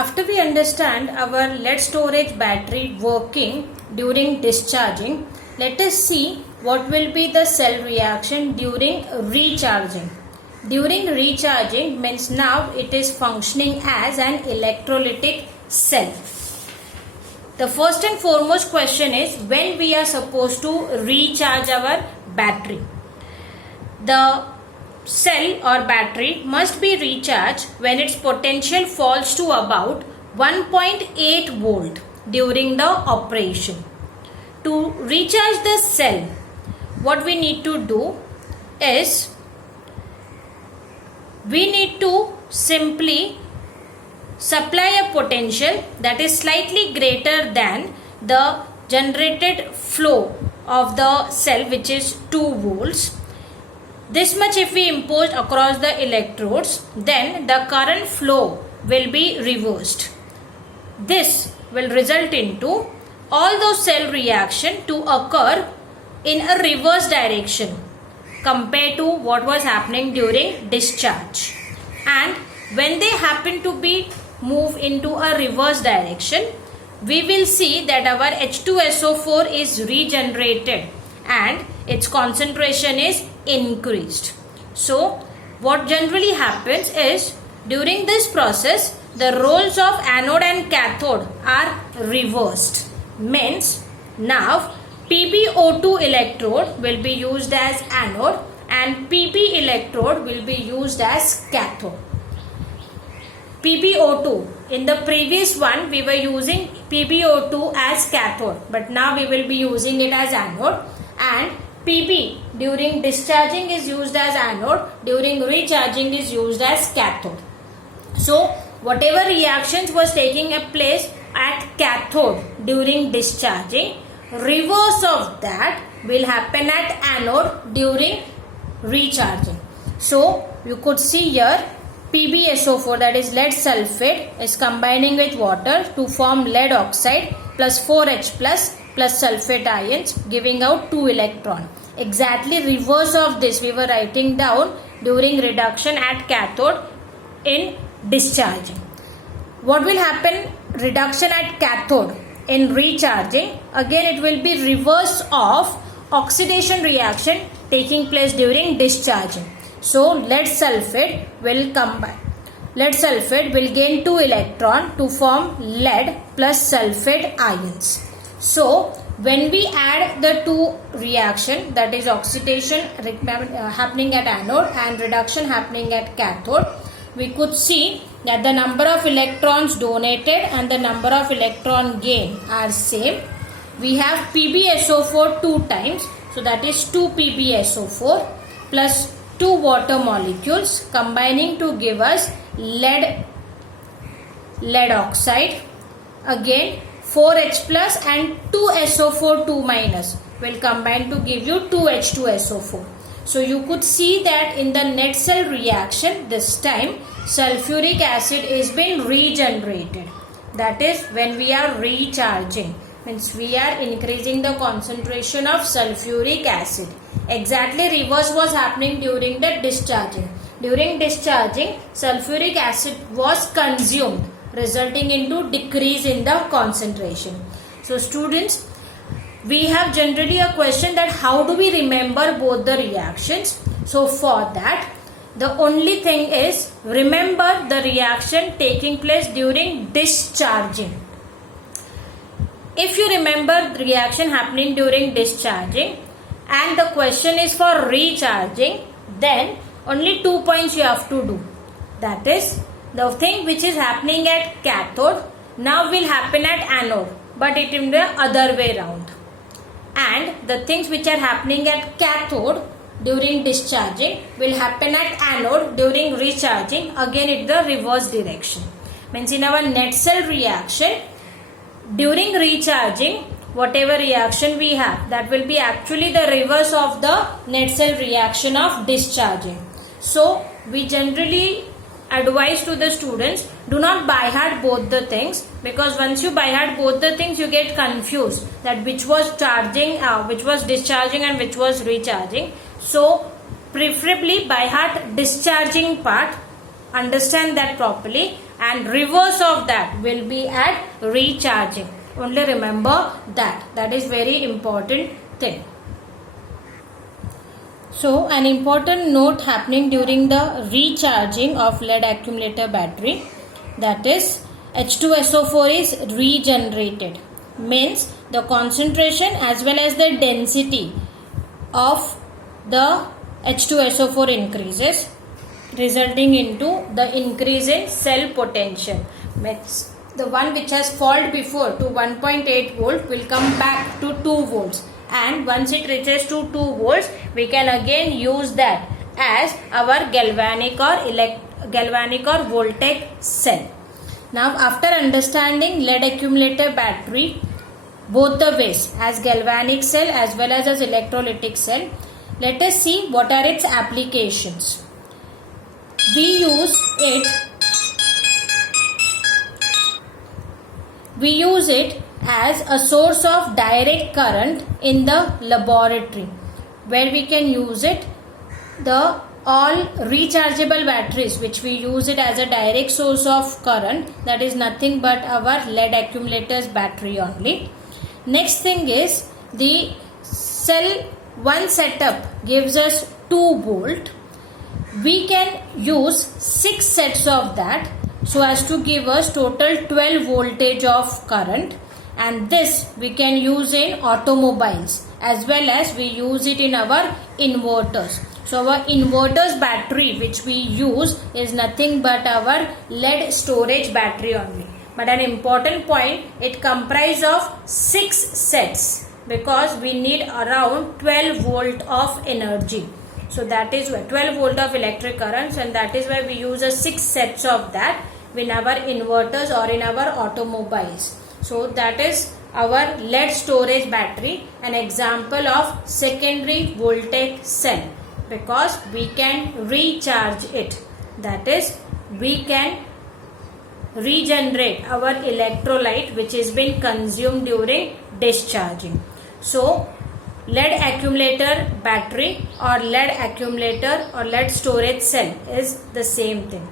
After we understand our lead storage battery working during discharging, let us see what will be the cell reaction during recharging. During recharging means now it is functioning as an electrolytic cell. The first and foremost question is when we are supposed to recharge our battery. The cell or battery must be recharged when its potential falls to about 1.8 volt during the operation. To recharge the cell, what we need to do is we need to simply supply a potential that is slightly greater than the generated flow of the cell, which is 2 volts. This much if we impose across the electrodes, then the current flow will be reversed. This will result into all those cell reaction to occur in a reverse direction compared to what was happening during discharge. And when they happen to be moved into a reverse direction, we will see that our H2SO4 is regenerated and its concentration is increased. So what generally happens is during this process the roles of anode and cathode are reversed. Means now PbO2 electrode will be used as anode and Pb electrode will be used as cathode. PbO2, in the previous one we were using PbO2 as cathode, but now we will be using it as anode, and Pb during discharging is used as anode, during recharging is used as cathode. So whatever reactions was taking place at cathode during discharging, reverse of that will happen at anode during recharging. So you could see here PbSO4, that is lead sulfate, is combining with water to form lead oxide plus 4H plus sulfate ions, giving out 2 electrons. Exactly reverse of this we were writing down during reduction at cathode in discharging. What will happen reduction at cathode in recharging? Again it will be reverse of oxidation reaction taking place during discharging. So lead sulfate will combine. Lead sulfate will gain 2 electrons to form lead plus sulfate ions. So when we add the two reaction, that is oxidation happening at anode and reduction happening at cathode, we could see that the number of electrons donated and the number of electron gain are same. We have PbSO4 2 times, so that is 2 PbSO4 plus 2 water molecules combining to give us lead oxide. Again 4H plus and 2SO4 2 minus will combine to give you 2H2SO4. So you could see that in the net cell reaction this time sulfuric acid is being regenerated. That is when we are recharging, means we are increasing the concentration of sulfuric acid. Exactly reverse was happening during the discharging. During discharging sulfuric acid was consumed, resulting into decrease in the concentration. So students, we have generally a question that how do we remember both the reactions? So for that the only thing is remember the reaction taking place during discharging. If you remember the reaction happening during discharging and the question is for recharging, then only 2 points you have to do. That is, the thing which is happening at cathode now will happen at anode, but it in the other way round. And the things which are happening at cathode during discharging will happen at anode during recharging, again in the reverse direction. Means in our net cell reaction, during recharging, whatever reaction we have, that will be actually the reverse of the net cell reaction of discharging. So we generally advise to the students, do not by heart both the things, because once you by heart both the things you get confused that which was charging, which was discharging and which was recharging. So preferably by heart discharging part, understand that properly, and reverse of that will be at recharging. Only remember that. That is very important thing. So an important note happening during the recharging of lead accumulator battery, that is H2SO4 is regenerated. Means the concentration as well as the density of the H2SO4 increases, resulting into the increase in cell potential. Means the one which has fallen before to 1.8 volt will come back to 2 volts, and once it reaches to 2 volts we can again use that as our galvanic or voltaic cell. Now after understanding lead accumulator battery both the ways, as galvanic cell as well as electrolytic cell, let us see what are its applications. We use it as a source of direct current in the laboratory, where we can use it. The all rechargeable batteries which we use it as a direct source of current, that is nothing but our lead accumulators battery only. Next thing is the cell one setup gives us 2 volt. We can use 6 sets of that so as to give us total 12 voltage of current, and this we can use in automobiles as well as we use it in our inverters. So our inverters battery which we use is nothing but our lead storage battery only. But an important point, it comprises of 6 sets because we need around 12 volt of energy. So that is why 12 volt of electric currents, and that is why we use a 6 sets of that in our inverters or in our automobiles. So that is our lead storage battery, an example of secondary voltaic cell, because we can recharge it. That is, we can regenerate our electrolyte which has been consumed during discharging. So lead accumulator battery or lead accumulator or lead storage cell is the same thing.